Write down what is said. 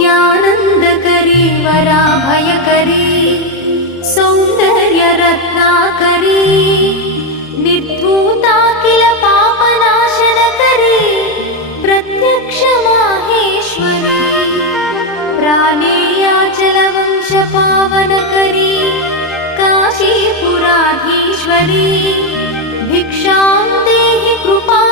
नित्यानन्दकरी वराभयकरी सौन्दर्यरत्नाकरी निर्धूता किल पापनाशनकरी प्रत्यक्ष माहेश्वरी प्राणेयाचलवंशपावनकरी काशीपुराधीश्वरी भिक्षां देहि कृपा